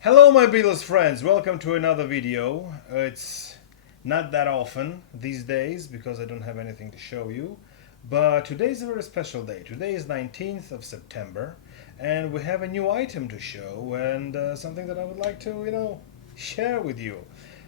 Hello my Beatles friends, welcome to another video. It's not that often these days because I don't have anything to show you, but today is a very special day. Today is 19th of September and we have a new item to show and something that I would like to, share with you.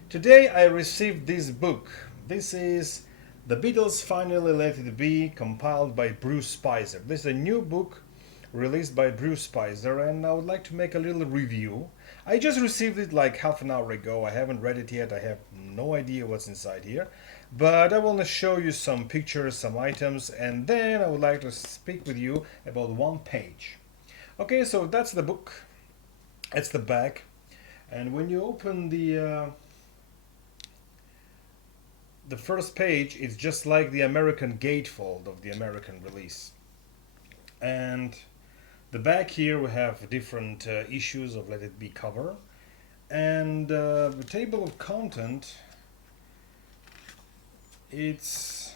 Today I received this book. This is The Beatles Finally Let It Be, compiled by Bruce Spizer. This is a new book released by Bruce Spizer, and I would like to make a little review. I just received it like half an hour ago. I haven't read it yet. I have no idea what's inside here. But I want to show you some pictures, some items, and then I would like to speak with you about one page. Okay, so that's the book. It's the back. And when you open the first page, it's just like the American gatefold of the American release. And the back here we have different issues of Let It Be cover, and the table of content, it's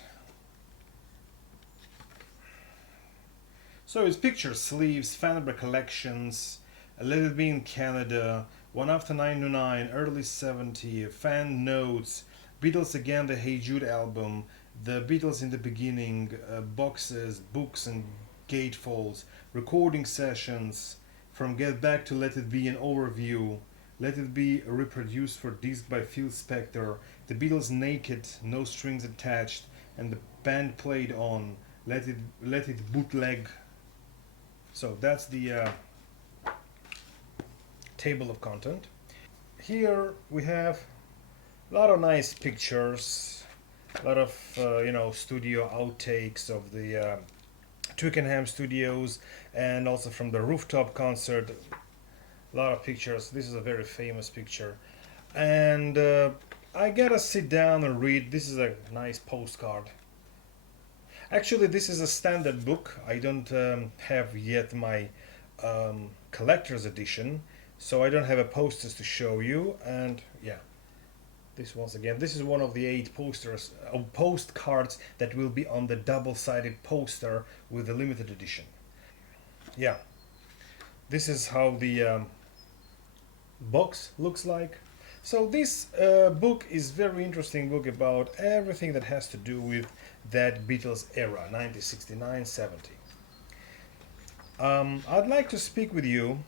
pictures, sleeves, fan recollections, Let It Be in Canada, One After 9 to 9, early 70, fan notes, Beatles Again, the Hey Jude album, the Beatles in the Beginning, boxes, books and gatefolds, recording sessions, from Get Back to Let It Be, an overview, Let It Be reproduced for disc by Phil Spector, the Beatles naked, no strings attached, and the band played on, Let It bootleg. So that's the table of content. Here we have a lot of nice pictures, a lot of studio outtakes of the Twickenham studios, and also from the rooftop concert. A lot of pictures. This is a very famous picture, and I gotta sit down and read. This is a nice postcard. Actually, this is a standard book. I don't have yet my collector's edition, so I don't have a posters to show you. And yeah, this once again, this is one of the 8 postcards that will be on the double-sided poster with the limited edition. Yeah, this is how the box looks like. So this book is very interesting book about everything that has to do with that Beatles era, 1969-70. I'd like to speak with you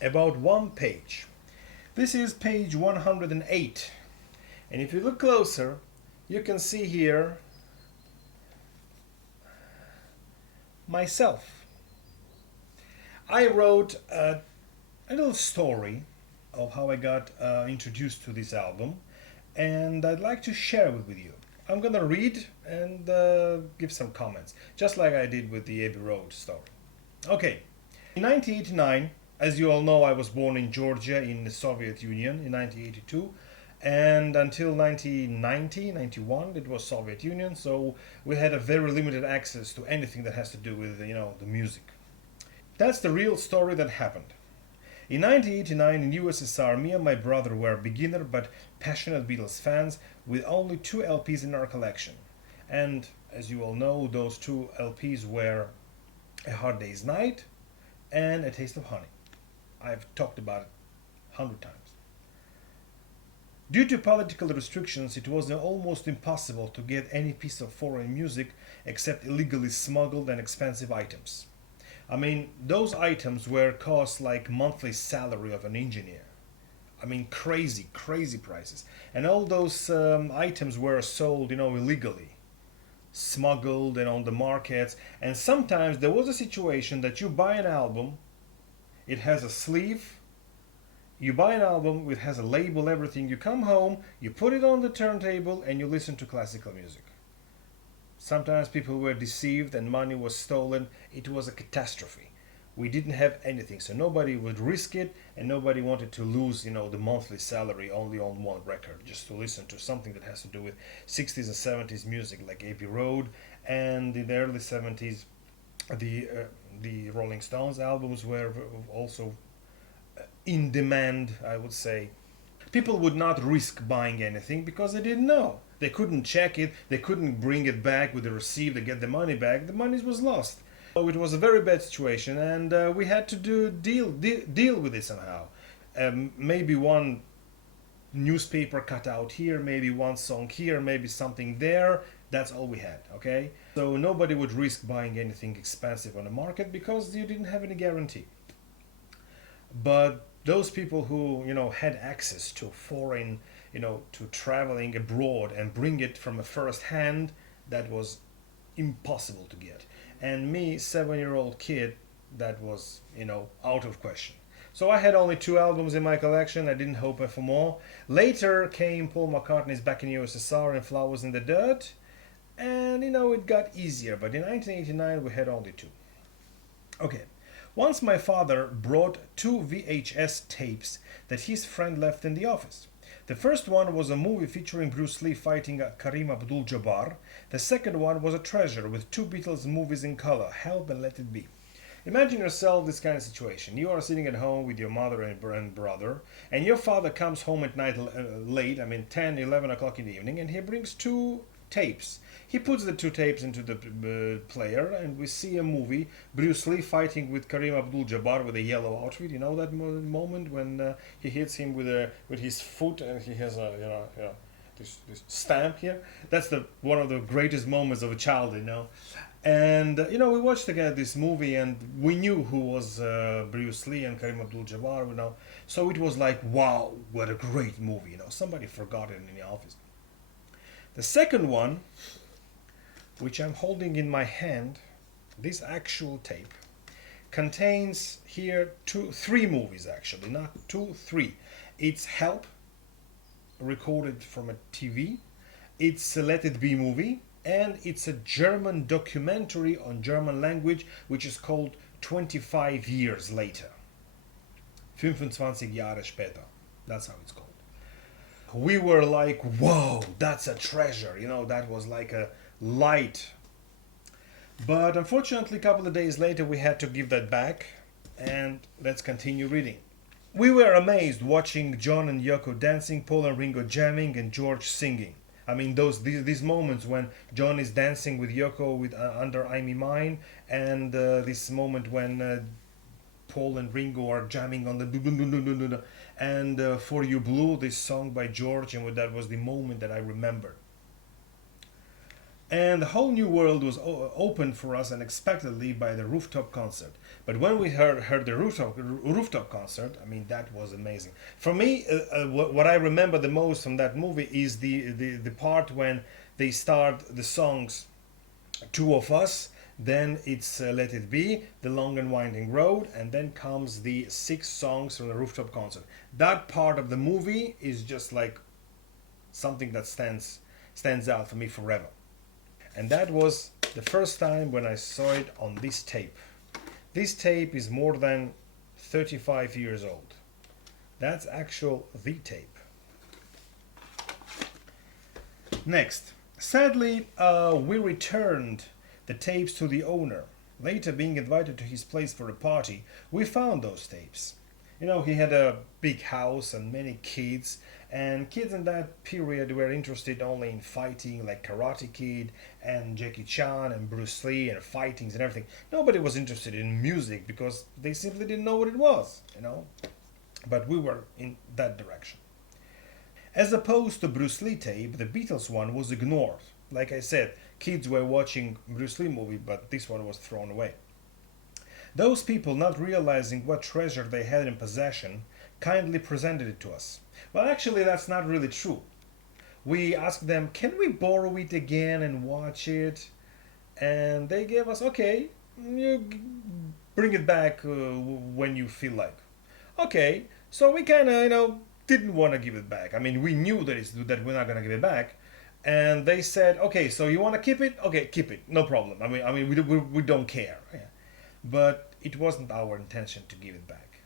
about one page. This is page 108. And if you look closer, you can see here myself. I wrote a little story of how I got introduced to this album, and I'd like to share it with you. I'm gonna read and give some comments, just like I did with the Abbey Road story. Okay, in 1989, as you all know, I was born in Georgia in the Soviet Union in 1982. And until 1990, 91, it was Soviet Union, so we had a very limited access to anything that has to do with, the music. That's the real story that happened. In 1989 in USSR, me and my brother were beginner but passionate Beatles fans with only 2 LPs in our collection. And as you all know, those 2 LPs were A Hard Day's Night and A Taste of Honey. I've talked about it 100 times. Due to political restrictions, it was almost impossible to get any piece of foreign music except illegally smuggled and expensive items. I mean, those items were cost like monthly salary of an engineer. I mean, crazy, crazy prices. And all those items were sold, illegally, smuggled and on the markets. And sometimes there was a situation that you buy an album, it has a sleeve, you buy an album, it has a label, everything. You come home, you put it on the turntable, and you listen to classical music. Sometimes people were deceived and money was stolen. It was a catastrophe. We didn't have anything, so nobody would risk it, and nobody wanted to lose, the monthly salary only on one record, just to listen to something that has to do with 60s and 70s music, like Abbey Road, and in the early 70s, the Rolling Stones albums were also in demand, I would say. People would not risk buying anything because they didn't know. They couldn't check it, they couldn't bring it back with the receipt to get the money back. The money was lost. So it was a very bad situation, and we had to deal with it somehow. maybe one newspaper cut out here, maybe one song here, maybe something there. That's all we had, okay? So nobody would risk buying anything expensive on the market because you didn't have any guarantee. But those people who, had access to foreign, to traveling abroad and bring it from a first hand, that was impossible to get. And me, 7-year-old kid, that was, out of question. So I had only 2 albums in my collection. I didn't hope for more. Later came Paul McCartney's Back in USSR and Flowers in the Dirt. And, it got easier. But in 1989, we had only 2. Okay. Once my father brought 2 VHS tapes that his friend left in the office. The first one was a movie featuring Bruce Lee fighting Kareem Abdul-Jabbar. The second one was a treasure with 2 Beatles movies in color, Help and Let It Be. Imagine yourself this kind of situation. You are sitting at home with your mother and brother, and your father comes home at night late, 10, 11 o'clock in the evening, and he brings 2 tapes. He puts the 2 tapes into the player, and we see a movie, Bruce Lee fighting with Kareem Abdul-Jabbar with a yellow outfit. You know that moment when he hits him with his foot, and he has this stamp here. That's one of the greatest moments of a child, And we watched together this movie, and we knew who was Bruce Lee and Kareem Abdul-Jabbar. So it was like, wow, what a great movie. Somebody forgot it in the office. The second one, which I'm holding in my hand, this actual tape, contains here 3 movies actually, not 2, 3. It's Help, recorded from a TV. It's a Let It Be movie. And it's a German documentary on German language, which is called 25 Years Later. 25 Jahre später. That's how it's called. We were like, whoa, that's a treasure. That was like a light. But unfortunately, a couple of days later, we had to give that back. And let's continue reading. We were amazed watching John and Yoko dancing, Paul and Ringo jamming, and George singing. These moments when John is dancing with Yoko with under I'm in Mine, and this moment when Paul and Ringo are jamming on the and For You Blue, this song by George, and that was the moment that I remembered. And the whole new world was opened for us unexpectedly by the rooftop concert. But when we heard the rooftop concert, that was amazing. For me, what I remember the most from that movie is the part when they start the songs, 2 of Us, then it's Let It Be, The Long and Winding Road, and then comes the 6 songs from the rooftop concert. That part of the movie is just like something that stands out for me forever. And that was the first time when I saw it on this tape. This tape is more than 35 years old. That's the tape. Next. Sadly, we returned the tapes to the owner. Later, being invited to his place for a party, we found those tapes. He had a big house and many kids, and kids in that period were interested only in fighting, like Karate Kid and Jackie Chan and Bruce Lee and fightings and everything. Nobody was interested in music because they simply didn't know what it was, But we were in that direction. As opposed to Bruce Lee tape, the Beatles one was ignored. Like I said, kids were watching Bruce Lee movie, but this one was thrown away. Those people, not realizing what treasure they had in possession, kindly presented it to us. Well, actually, that's not really true. We asked them, can we borrow it again and watch it? And they gave us, okay, you bring it back when you feel like. Okay, so we kind of, didn't want to give it back. We knew that we're not going to give it back. And they said, okay, so you want to keep it? Okay, keep it, no problem. We don't care. Yeah. But it wasn't our intention to give it back,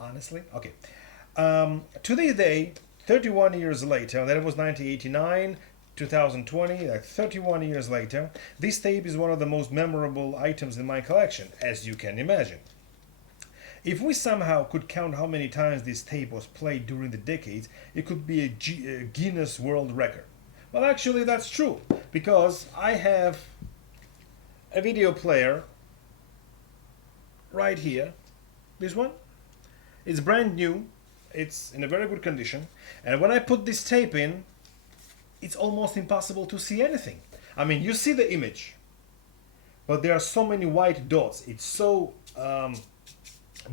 honestly. Okay. To this day, 31 years later, that was 1989, 2020, like 31 years later, this tape is one of the most memorable items in my collection, as you can imagine. If we somehow could count how many times this tape was played during the decades, it could be a Guinness World Record. Well, actually, that's true, because I have a video player right here, this one. It's brand new. It's in a very good condition. And when I put this tape in, it's almost impossible to see anything. I mean, you see the image, but there are so many white dots. It's so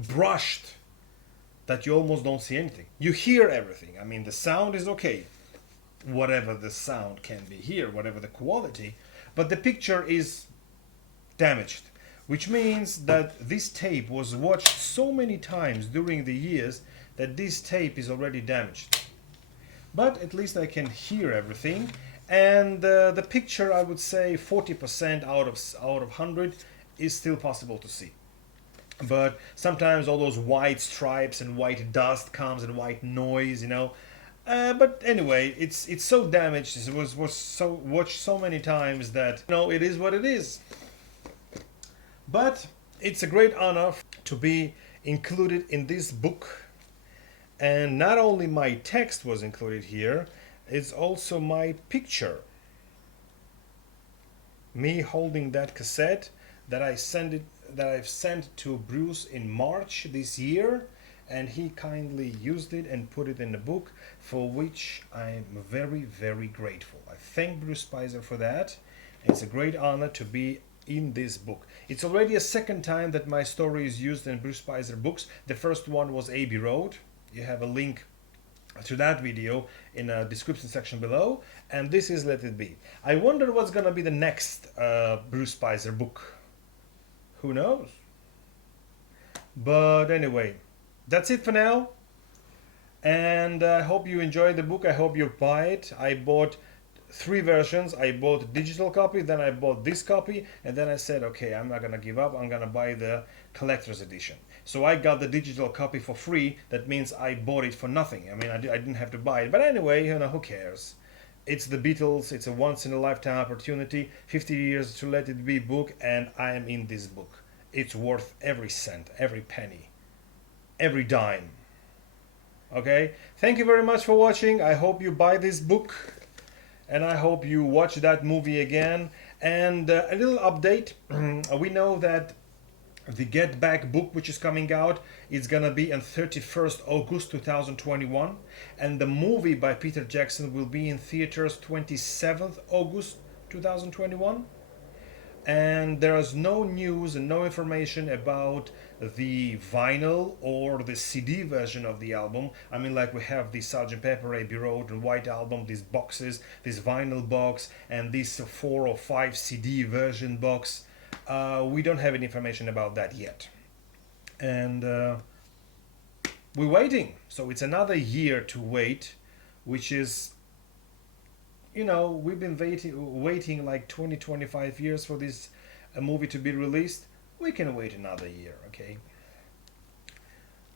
brushed that you almost don't see anything. You hear everything. I mean, the sound is okay, whatever the sound can be here, whatever the quality, but the picture is damaged, which means that this tape was watched so many times during the years that this tape is already damaged. But at least I can hear everything, and the picture, I would say 40% out of 100 is still possible to see. But sometimes all those white stripes and white dust comes and white noise, you know. But anyway, it's so damaged. It was so watched so many times that, you know, it is what it is. But it's a great honor to be included in this book. And not only my text was included here, it's also my picture. Me holding that cassette that I've sent to Bruce in March this year, and he kindly used it and put it in the book, for which I'm very, very grateful. I thank Bruce Spizer for that. It's a great honor to be in this book. It's already a second time that my story is used in Bruce Spizer books. The first one was Abbey Road. You have a link to that video in the description section below, and this is Let It Be. I wonder what's gonna be the next Bruce Spizer book. Who knows? But anyway, that's it for now, and I hope you enjoyed the book. I hope you buy it. I bought 3 versions. I bought a digital copy, then I bought this copy, and then I said, okay, I'm not gonna give up, I'm gonna buy the collector's edition. So I got the digital copy for free. That means I bought it for nothing. I mean, I didn't have to buy it, but anyway, you know, who cares? It's the Beatles. It's a once-in-a-lifetime opportunity. 50 years to Let It Be book, and I am in this book. It's worth every cent, every penny, every dime. Okay? Thank you very much for watching. I hope you buy this book, and I hope you watch that movie again. And a little update. We know that the Get Back book, which is coming out, is gonna be on 31st August 2021, and the movie by Peter Jackson will be in theaters 27th August 2021. And there is no news and no information about the vinyl or the CD version of the album. I mean, like we have the Sgt. Pepper, Abbey Road and White Album, these boxes, this vinyl box, and this 4 or 5 CD version box. We don't have any information about that yet, and we're waiting. So it's another year to wait, which is, you know, we've been waiting like 25 years for this movie to be released. We can wait another year, okay?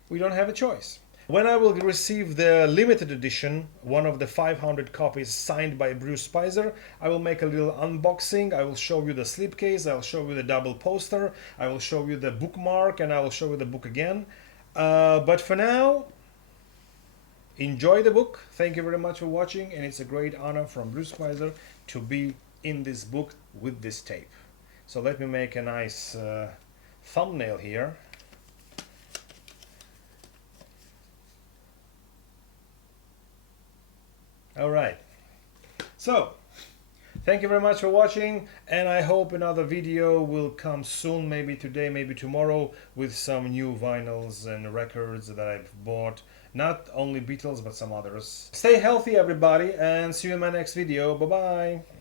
We don't have a choice. When I will receive the limited edition, one of the 500 copies signed by Bruce Spizer, I will make a little unboxing. I will show you the slipcase, I'll show you the double poster, I will show you the bookmark, and I will show you the book again. But for now, enjoy the book. Thank you very much for watching, and it's a great honor from Bruce Spizer to be in this book with this tape. So let me make a nice thumbnail here. All right, so thank you very much for watching, and I hope another video will come soon, maybe today, maybe tomorrow, with some new vinyls and records that I've bought, not only Beatles but some others. Stay healthy everybody, and see you in my next video. Bye bye.